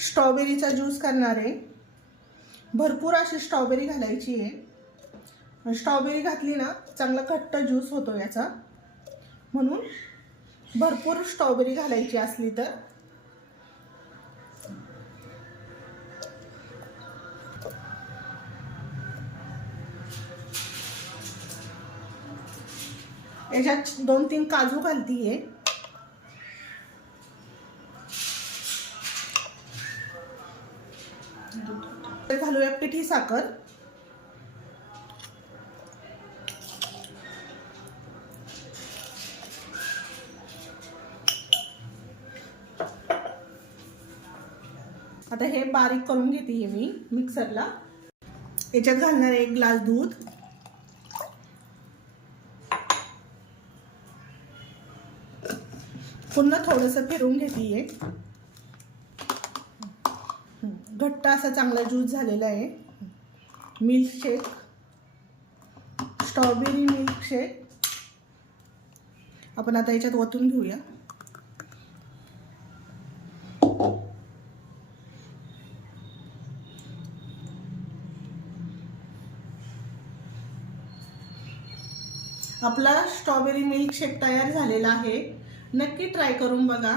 स्ट्रॉबेरीचा juice करणार. आहे भरपूर अशी स्ट्रॉबेरी घालायची आहे. स्ट्रॉबेरी घातली ना चांगला घट्ट ज्यूस होतो याचा. म्हणून भरपूर स्ट्रॉबेरी घालायची असली तर. याच्यात दोन तीन काजू घालतीये. घालूया पिठी साखर. आता हे बारीक करून घेते मी मिक्सरला. याच्यात घालणार आहे एक ग्लास दूध. पुन्हा थोडंसं फिरून घेते घट्ट असा चांगला ज्यूस झालेला आहे. मिल्कशेक स्ट्रॉबेरी मिल्कशेक आपण आता याच्यात ओतून घेऊया. आपला स्ट्रॉबेरी मिल्कशेक तयार झालेला आहे. नक्की ट्राय करून बघा.